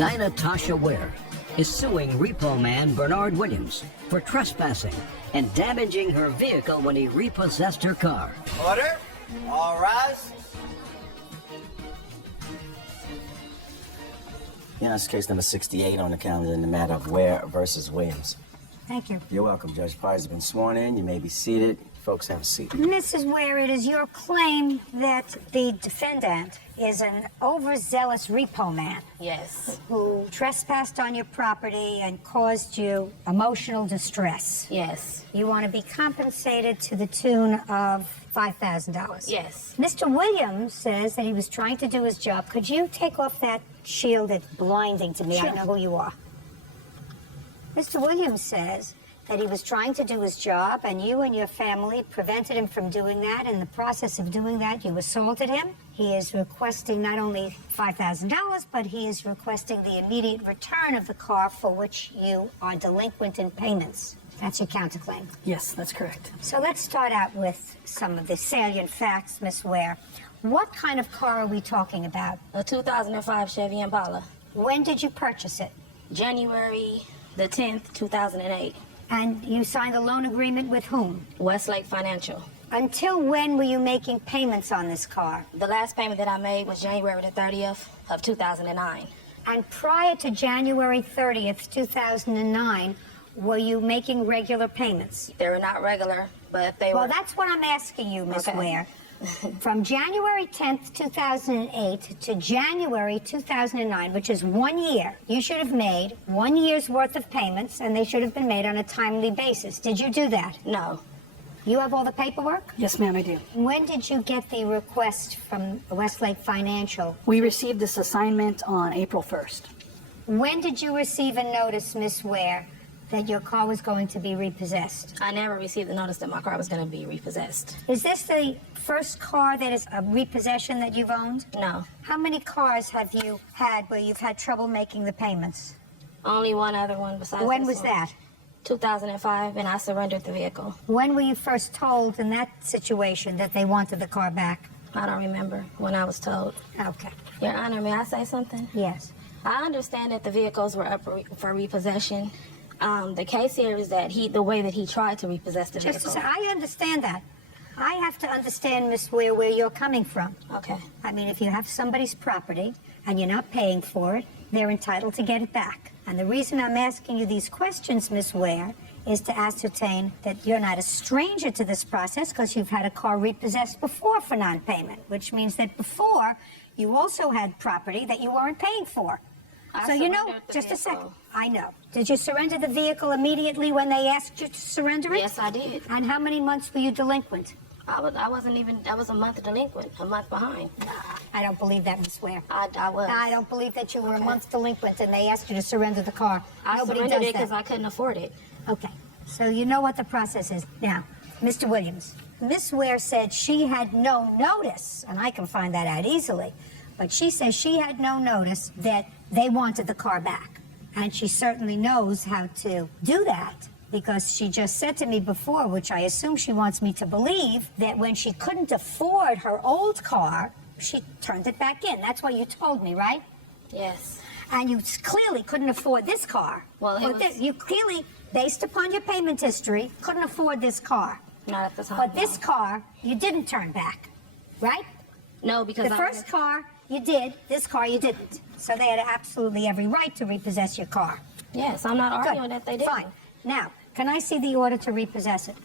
Dinah Tasha Ware is suing repo man Bernard Williams for trespassing and damaging her vehicle when he repossessed her car. Order. All rise. Yeah, it's case number 68 on the calendar in the matter of Ware versus Williams. Thank you. You're welcome. Judge Party's been sworn in. You may be seated. Folks, have a seat. Mrs. Ware, it is your claim that the defendant is an overzealous repo man. Yes. Who trespassed on your property and caused you emotional distress. Yes. You want to be compensated to the tune of $5,000. Yes. Mr. Williams says that he was trying to do his job. Could you take off that shield? It's blinding to me. Sure. I know who you are. Mr. Williams says that he was trying to do his job, and you and your family prevented him from doing that. In the process of doing that, you assaulted him. He is requesting not only $5,000, but he is requesting the immediate return of the car for which you are delinquent in payments. That's your counterclaim. Yes, that's correct. So let's start out with some of the salient facts, Miss Ware. What kind of car are we talking about? A 2005 Chevy Impala. When did you purchase it? January the 10th, 2008. And you signed a loan agreement with whom? Westlake Financial. Until when were you making payments on this car? The last payment that I made was January the 30th of 2009. And prior to January 30th, 2009, were you making regular payments? They were not regular, but they were... Well, that's what I'm asking you, Miss Okay. Ware. From January 10th, 2008 to January 2009, which is 1 year, you should have made 1 year's worth of payments, and they should have been made on a timely basis. Did you do that? No. You have all the paperwork? Yes, ma'am, I do. When did you get the request from Westlake Financial? We received this assignment on April 1st. When did you receive a notice, Miss Ware, that your car was going to be repossessed? I never received the notice that my car was going to be repossessed. Is this the first car that is a repossession that you've owned? No. How many cars have you had where you've had trouble making the payments? Only one other one besides When this was one. that? 2005, and I surrendered the vehicle. When were you first told in that situation that they wanted the car back? I don't remember when I was told. Okay. Your Honor, may I say something? Yes. I understand that the vehicles were up for repossession. The case here is that the way that he tried to repossess the Just vehicle. a second. I understand that. I have to understand, Miss Ware, where you're coming from. Okay. I mean, if you have somebody's property and you're not paying for it, they're entitled to get it back. And the reason I'm asking you these questions, Miss Ware, is to ascertain that you're not a stranger to this process because you've had a car repossessed before for non-payment, which means that before you also had property that you weren't paying for. So you know, just a second. I know. Did you surrender the vehicle immediately when they asked you to surrender it? Yes, I did. And how many months were you delinquent? I was a month delinquent, a month behind. I don't believe that, Miss Ware. I was. I don't believe that you were a month delinquent and they asked you to surrender the car. I Nobody surrendered does it because that. I couldn't afford it. Okay, so you know what the process is. Now, Mr. Williams, Miss Ware said she had no notice, and I can find that out easily, but she says she had no notice that they wanted the car back. And she certainly knows how to do that because she just said to me before, which I assume she wants me to believe, that when she couldn't afford her old car, she turned it back in. That's what you told me, right? Yes. And you clearly couldn't afford this car. You clearly, based upon your payment history, couldn't afford this car. Not at the time. But this car, you didn't turn back, right? No, because The first car, you did. This car, you didn't. So they had absolutely every right to repossess your car. Yes, I'm not arguing Good. that they did. Fine. Now, can I see the order to repossess it?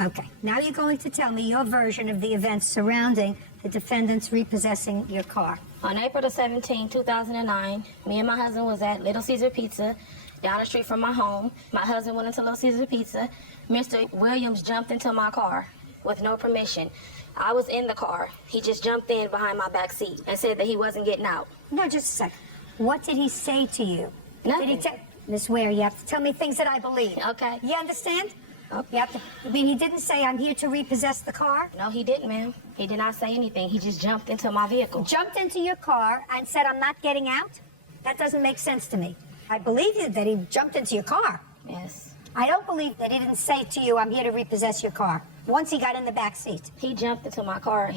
Okay, now you're going to tell me your version of the events surrounding the defendants repossessing your car. On April the 17th, 2009, me and my husband was at Little Caesar Pizza down the street from my home. My husband went into Little Caesar Pizza. Mr. Williams jumped into my car with no permission. I was in the car. He just jumped in behind my back seat and said that he wasn't getting out. No, just a second. What did he say to you? Nothing. Did he tell Miss Ware, you have to tell me things that I believe. Okay. You understand? Okay. You have to, I mean, he didn't say, I'm here to repossess the car? No, he didn't, ma'am. He did not say anything. He just jumped into my vehicle. Jumped into your car and said, I'm not getting out? That doesn't make sense to me. I believe you that he jumped into your car. Yes. I don't believe that he didn't say to you, I'm here to repossess your car, once he got in the back seat. He jumped into my car.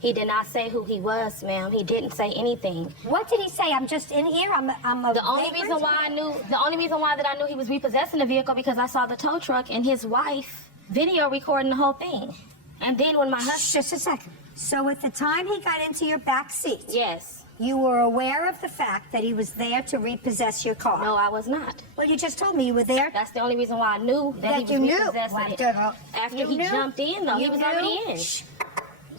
He did not say who he was, ma'am. He didn't say anything. What did he say? I'm just in here. I'm a The only vagrant? reason why that I knew he was repossessing the vehicle because I saw the tow truck and his wife video recording the whole thing. And then when my husband... Just a second. So at the time he got into your back seat, Yes. you were aware of the fact that he was there to repossess your car? No, I was not. Well, you just told me you were there. That's the only reason why I knew that he was you knew. repossessing it. Well, After you he knew? jumped in, though, he You was knew? already in. Shh.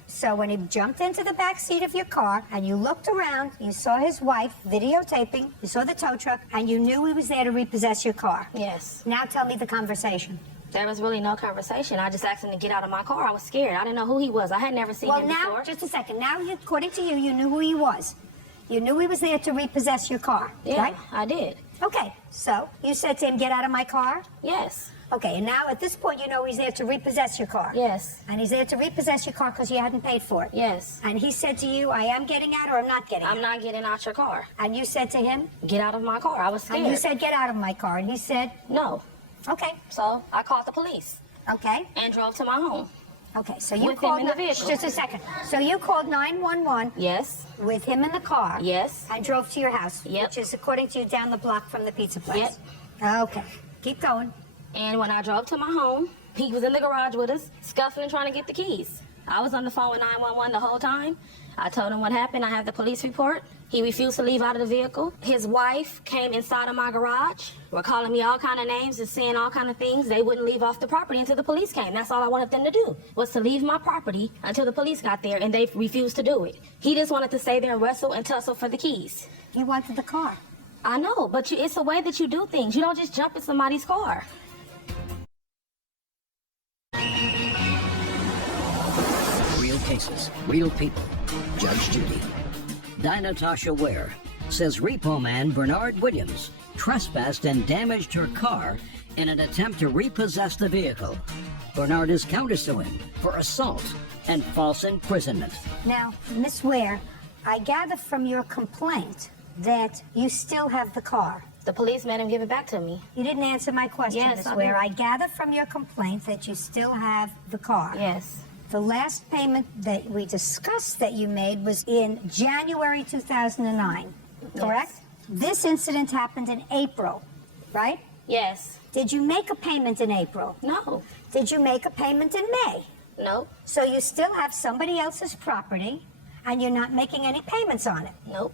So when he jumped into the back seat of your car and you looked around, you saw his wife videotaping, you saw the tow truck, and you knew he was there to repossess your car. Yes. Now tell me the conversation. There was really no conversation. I just asked him to get out of my car. I was scared. I didn't know who he was. I had never seen Well, him now, before. just a second. Now, according to you, you knew who he was. You knew he was there to repossess your car, Yeah, right? I did. Okay, so you said to him, get out of my car? Yes. Okay, and now at this point, you know he's there to repossess your car. Yes. And he's there to repossess your car because you hadn't paid for it. Yes. And he said to you, I am getting out or I'm not getting out. I'm not getting out your car. And you said to him, Get out of my car. I was scared. and you said, get out of my car. And he said, no. okay, So I called the police okay, and drove to my home. okay. So you With him called, in the vehicle. just a second. So you called 911 Yes. with him in the car. Yes. And drove to your house. Yep. Which is, according to you, down the block from the pizza place. Yep. Okay, keep going. And when I drove to my home, he was in the garage with us, scuffling, trying to get the keys. I was on the phone with 911 the whole time. I told him what happened. I have the police report. He refused to leave out of the vehicle. His wife came inside of my garage, were calling me all kind of names and saying all kind of things. They wouldn't leave off the property until the police came. That's all I wanted them to do, was to leave my property until the police got there, and they refused to do it. He just wanted to stay there and wrestle and tussle for the keys. You wanted the car. I know, but it's a way that you do things. You don't just jump in somebody's car. Real cases, real people. Judge Judy. Dinah Tasha Ware says repo man Bernard Williams trespassed and damaged her car in an attempt to repossess the vehicle. Bernard is countersuing for assault and false imprisonment. Now, Miss Ware, I gather from your complaint that you still have the car. The police made him give it back to me. You didn't answer my question, Yes, Miss I Ware. did. I gather from your complaint that you still have the car. Yes. The last payment that we discussed that you made was in January 2009, correct? Yes. This incident happened in April, right? Yes. Did you make a payment in April? No. Did you make a payment in May? Nope. So you still have somebody else's property and you're not making any payments on it. Nope.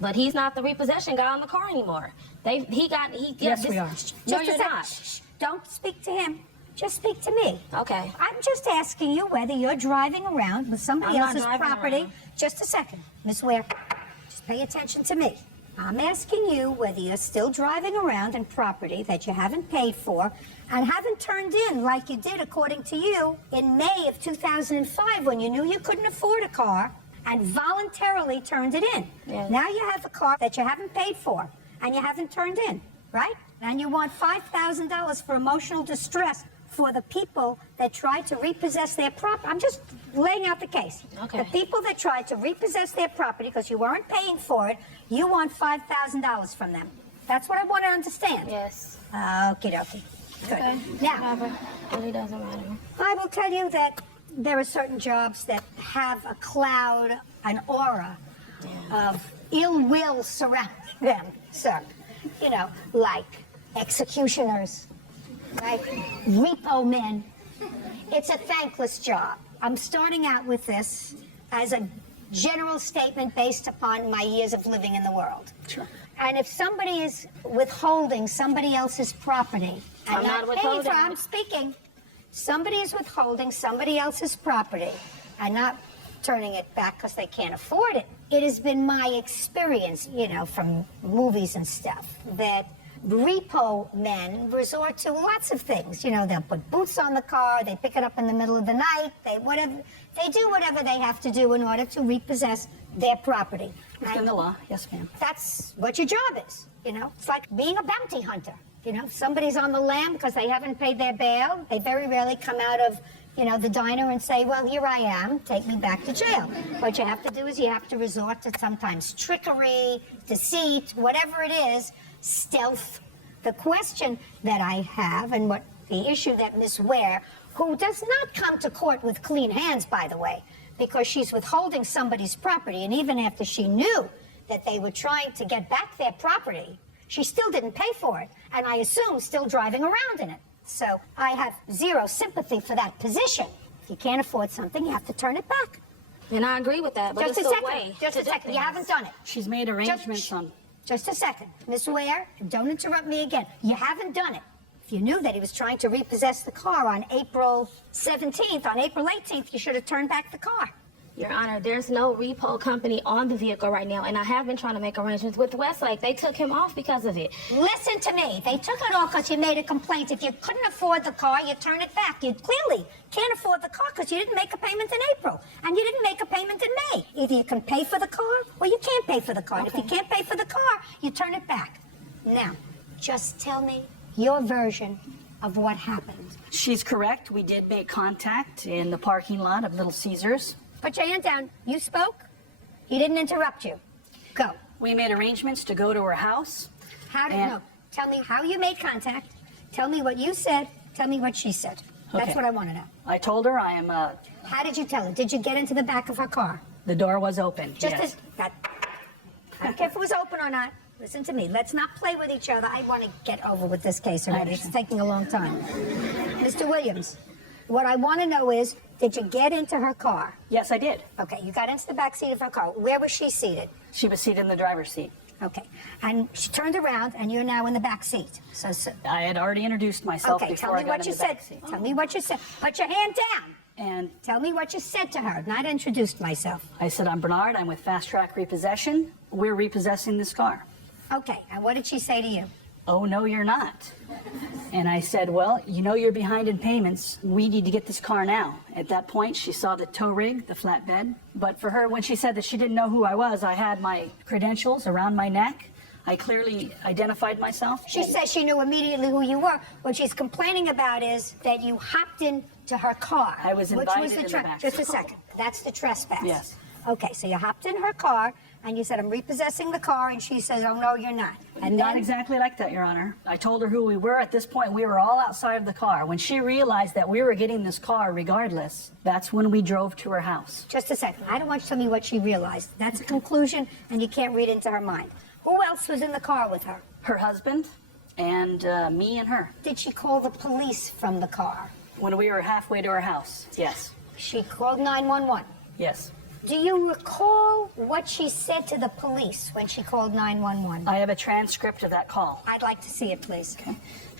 But he's not the repossession guy on the car anymore. Yes, we are. No, Just you're a second. not. Shh. Don't speak to him. Just speak to me. Okay. I'm just asking you whether you're driving around with somebody I'm not else's driving property. around. Just a second, Miss Ware. Just pay attention to me. I'm asking you whether you're still driving around in property that you haven't paid for and haven't turned in like you did, according to you, in May of 2005 when you knew you couldn't afford a car and voluntarily turned it in. Yes. Now you have a car that you haven't paid for and you haven't turned in, right? And you want $5,000 for emotional distress for the people that tried to repossess their property. I'm just laying out the case. Okay. The people that tried to repossess their property because you weren't paying for it, you want $5,000 from them. That's what I want to understand. Yes. Okie dokie. Good. Okay. Now, Whatever. Really doesn't matter. I will tell you that there are certain jobs that have a cloud, an aura of ill will surrounding them, sir. You know, like executioners, like repo men. It's a thankless job. I'm starting out with this as a general statement based upon my years of living in the world. Sure. And if somebody is withholding somebody else's property and I'm not paying for, withholding. I'm speaking. Somebody is withholding somebody else's property and not turning it back because they can't afford it. It has been my experience, you know, from movies and stuff, that repo men resort to lots of things. You know, they'll put boots on the car, they pick it up in the middle of the night, they do whatever they have to do in order to repossess their property. Within the law, yes, ma'am. That's what your job is, you know. It's like being a bounty hunter. You know, if somebody's on the lam because they haven't paid their bail, they very rarely come out of, you know, the diner and say, well, here I am, take me back to jail. What you have to do is you have to resort to sometimes trickery, deceit, whatever it is, stealth, the question that I have, and what the issue that Miss Ware, who does not come to court with clean hands, by the way, because she's withholding somebody's property, and even after she knew that they were trying to get back their property, she still didn't pay for it, and I assume still driving around in it. So I have zero sympathy for that position. If you can't afford something, you have to turn it back. And I agree with that, but Just it's a a second. way Just to a do second. You things. haven't done it. She's made arrangements on. Just a second. Miss Ware, don't interrupt me again. You haven't done it. If you knew that he was trying to repossess the car on April 17th, on April 18th, you should have turned back the car. Your Honor, there's no repo company on the vehicle right now, and I have been trying to make arrangements with Westlake. They took him off because of it. Listen to me. They took it off because you made a complaint. If you couldn't afford the car, you turn it back. You clearly can't afford the car because you didn't make a payment in April, and you didn't make a payment in May. Either you can pay for the car or you can't pay for the car. And if you can't pay for the car, you turn it back. Now, just tell me your version of what happened. She's correct. We did make contact in the parking lot of Little Caesars. Put your hand down. You spoke. He didn't interrupt you. Go. We made arrangements to go to her house. How did And- no? Tell me how you made contact. Tell me what you said. Tell me what she said. That's Okay. what I want to know. I told her I am, How did you tell her? Did you get into the back of her car? the door was open. Just yes. as that. I don't care if it was open or not. Listen to me. Let's not play with each other. I want to get over with this case already. It's understand. taking a long time. Mr. Williams, what I want to know is, did you get into her car? Yes, I did. Okay, you got into the back seat of her car. Where was she seated? She was seated in the driver's seat. Okay, and she turned around, and you're now in the back seat. So I had already introduced myself okay, before tell me I got what in you the said. back seat. Tell me what you said. Put your hand down. And Tell me what you said to her. Not introduced myself. I said, I'm Bernard. I'm with Fast Track Repossession. We're repossessing this car. Okay, and what did she say to you? Oh, no, you're not. And I said, well, you know you're behind in payments. We need to get this car now. At that point, she saw the tow rig, the flatbed. But for her, when she said that she didn't know who I was, I had my credentials around my neck. I clearly identified myself. She says she knew immediately who you were. What she's complaining about is that you hopped into her car. I was which invited was in the back Just a seat. second. That's the trespass. Yes. Okay, so you hopped in her car, and you said, I'm repossessing the car, and she says, oh, no, you're not. And Not then, exactly like that, Your Honor. I told her who we were. At this point, we were all outside of the car. When she realized that we were getting this car regardless, that's when we drove to her house. just a second. I don't want you to tell me what she realized. That's a conclusion, and you can't read into her mind. Who else was in the car with her? Her husband and me and her. Did she call the police from the car? When we were halfway to her house. Yes. She called 911. Yes. Do you recall what she said to the police when she called 911? I have a transcript of that call. I'd like to see it, please.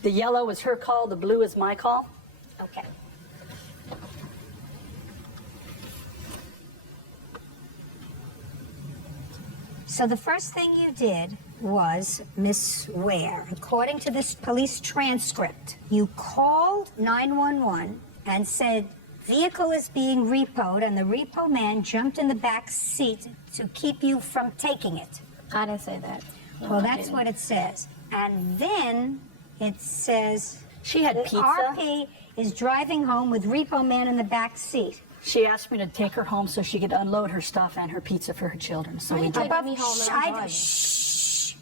The yellow is her call, the blue is my call. Okay. So the first thing you did was, Miss Ware, according to this police transcript, you called 911 and said, vehicle is being repoed, and the repo man jumped in the back seat to keep you from taking it. I didn't say that. No, Well, I that's didn't. what it says. And then it says She had the pizza. RP is driving home with repo man in the back seat. She asked me to take her home so she could unload her stuff and her pizza for her children. So Why we you did. taking me home and I'm driving? Shh.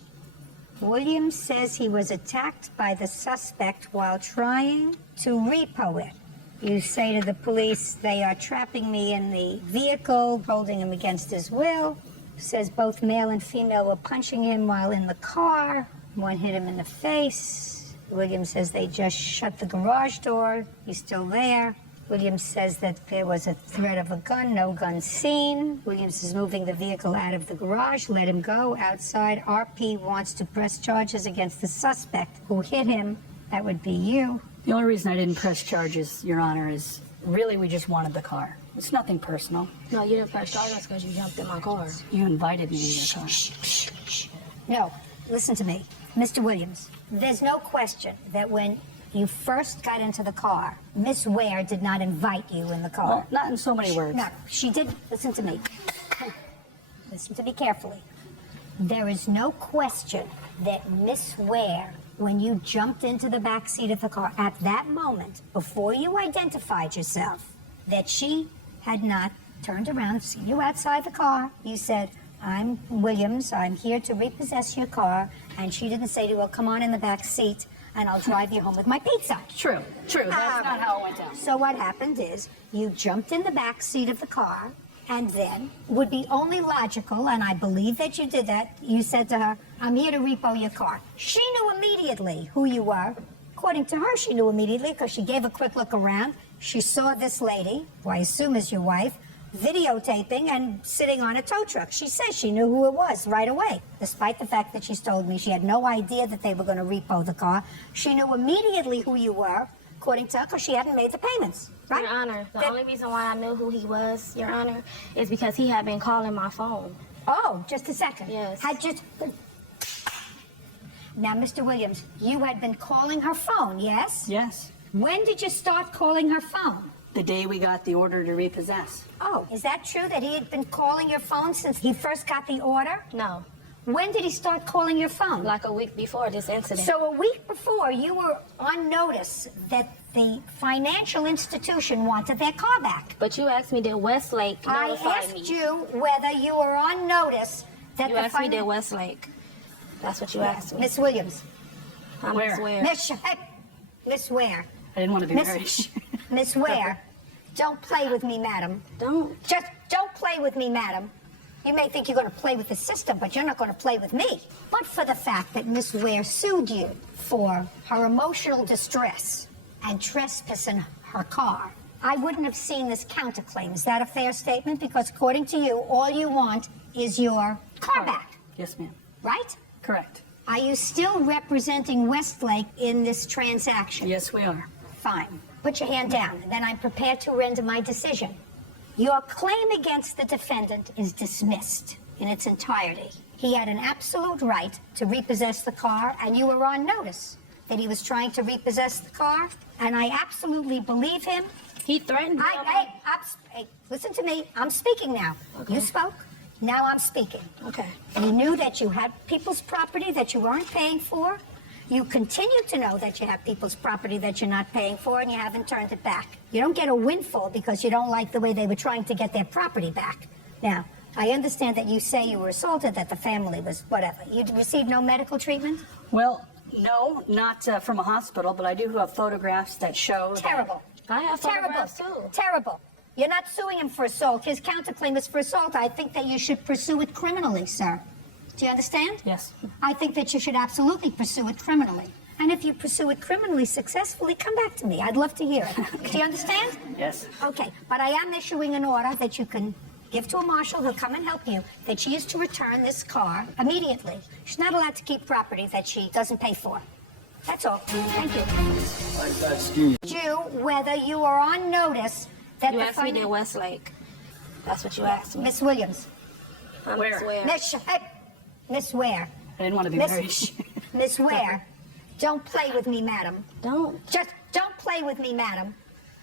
Williams says he was attacked by the suspect while trying to repo it. You say to the police, they are trapping me in the vehicle, holding him against his will. Says both male and female were punching him while in the car. One hit him in the face. Williams says they just shut the garage door. He's still there. Williams says that there was a threat of a gun, no gun seen. Williams is moving the vehicle out of the garage. Let him go. Outside, RP wants to press charges against the suspect who hit him. That would be you. The only reason I didn't press charges, Your Honor, is really we just wanted the car. It's nothing personal. No, you didn't press charges because you jumped in my car. You invited me to your car. No, listen to me. Mr. Williams, there's no question that when you first got into the car, Miss Ware did not invite you in the car. Well, not in so many words. No, she did. Listen to me. Listen to me carefully. There is no question that Miss Ware, when you jumped into the back seat of the car, at that moment, before you identified yourself, that she had not turned around, seen you outside the car. You said, I'm Williams. I'm here to repossess your car. And she didn't say to her, come on in the back seat and I'll drive you home with my pizza. True. That's not how it went down. So what happened is you jumped in the back seat of the car, and then would be only logical, and I believe that you did that, you said to her, I'm here to repo your car. She knew immediately who you were. According to her, she knew immediately because she gave a quick look around. She saw this lady, who I assume is your wife, videotaping and sitting on a tow truck. She says she knew who it was right away, despite the fact that she's told me she had no idea that they were going to repo the car. She knew immediately who you were, according to her, because she hadn't made the payments, right? Your Honor, the only reason why I knew who he was, Your Honor, is because he had been calling my phone. Oh, just a second. Yes. Now, Mr. Williams, you had been calling her phone, yes? Yes. When did you start calling her phone? The day we got the order to repossess. Oh, is that true that he had been calling your phone since he first got the order? No, When did he start calling your phone? like a week before this incident. So a week before, you were on notice that the financial institution wanted their car back. But you asked me, did Westlake I notify asked me? you whether you were on notice that You the asked me, did Westlake? That's what you asked me. Miss Williams. I'm Where? Miss Ware. Miss Ware. I didn't want to be Miss- married. Miss Ware, don't play with me, madam. Just don't play with me, madam. You may think you're going to play with the system, but you're not going to play with me. But for the fact that Miss Ware sued you for her emotional distress and trespassing her car, I wouldn't have seen this counterclaim. Is that a fair statement? Because according to you, all you want is your car back, Yes, ma'am. right? Correct. Are you still representing Westlake in this transaction? Yes, we are. Fine. Put your hand down, and then I'm prepared to render my decision. Your claim against the defendant is dismissed in its entirety. He had an absolute right to repossess the car, and you were on notice that he was trying to repossess the car, and I absolutely believe him. He threatened me. Hey, listen to me. I'm speaking now. Okay. You spoke. Now I'm speaking. Okay. You knew that you had people's property that you weren't paying for. You continue to know that you have people's property that you're not paying for, and you haven't turned it back. You don't get a windfall because you don't like the way they were trying to get their property back. Now, I understand that you say you were assaulted, that the family was whatever. You received no medical treatment? Well, no, not from a hospital, but I do have photographs that show. Terrible. I have photographs too. Terrible. You're not suing him for assault. His counterclaim is for assault. I think that you should pursue it criminally, sir. Do you understand? Yes. I think that you should absolutely pursue it criminally. And if you pursue it criminally successfully, come back to me. I'd love to hear it. Do you understand? Yes. Okay, but I am issuing an order that you can give to a marshal who'll come and help you, that she is to return this car immediately. She's not allowed to keep property that she doesn't pay for. That's all. Thank you. Excuse You, whether you are on notice that You the asked me, did Westlake? That's what you asked me. Miss Williams. I'm Where? Miss Ware. Miss Ware. I didn't want to be Miss, married. Miss Ware, don't play with me, madam. Don't. Just don't play with me, madam.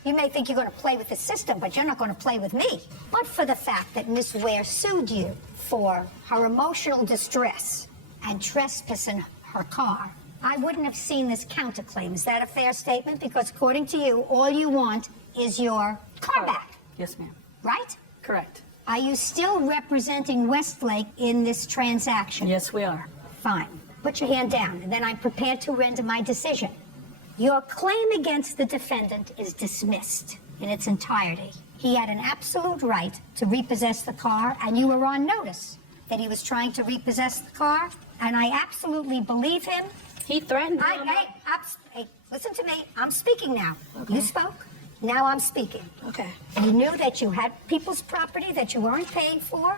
You may think you're going to play with the system, but you're not going to play with me. But for the fact that Miss Ware sued you for her emotional distress and trespassing her car, I wouldn't have seen this counterclaim. Is that a fair statement? Because according to you, all you want is your car back, Yes, ma'am. right? Correct. Are you still representing Westlake in this transaction? Yes, we are. Fine. Put your hand down, and then I'm prepared to render my decision. Your claim against the defendant is dismissed in its entirety. He had an absolute right to repossess the car, and you were on notice that he was trying to repossess the car, and I absolutely believe him. He threatened me. Hey, listen to me. I'm speaking now. Okay. You spoke. Now I'm speaking. Okay. You knew that you had people's property that you weren't paying for.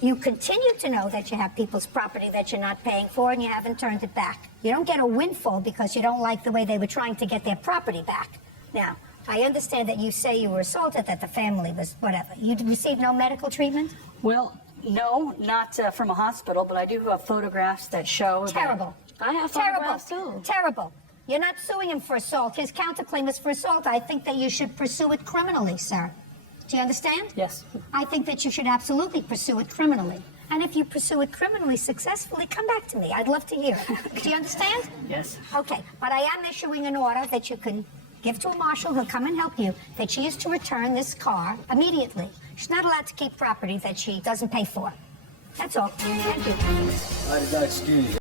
You continue to know that you have people's property that you're not paying for, and you haven't turned it back. You don't get a windfall because you don't like the way they were trying to get their property back. Now, I understand that you say you were assaulted, that the family was whatever. You received no medical treatment? Well, no, not from a hospital, but I do have photographs that show. Terrible. I have Terrible. photographs too. Terrible. You're not suing him for assault. His counterclaim is for assault. I think that you should pursue it criminally, sir. Do you understand? Yes. I think that you should absolutely pursue it criminally. And if you pursue it criminally successfully, come back to me. I'd love to hear it. Do you understand? Yes. Okay, but I am issuing an order that you can give to a marshal who'll come and help you, that she is to return this car immediately. She's not allowed to keep property that she doesn't pay for. That's all. Thank you. Why did that excuse?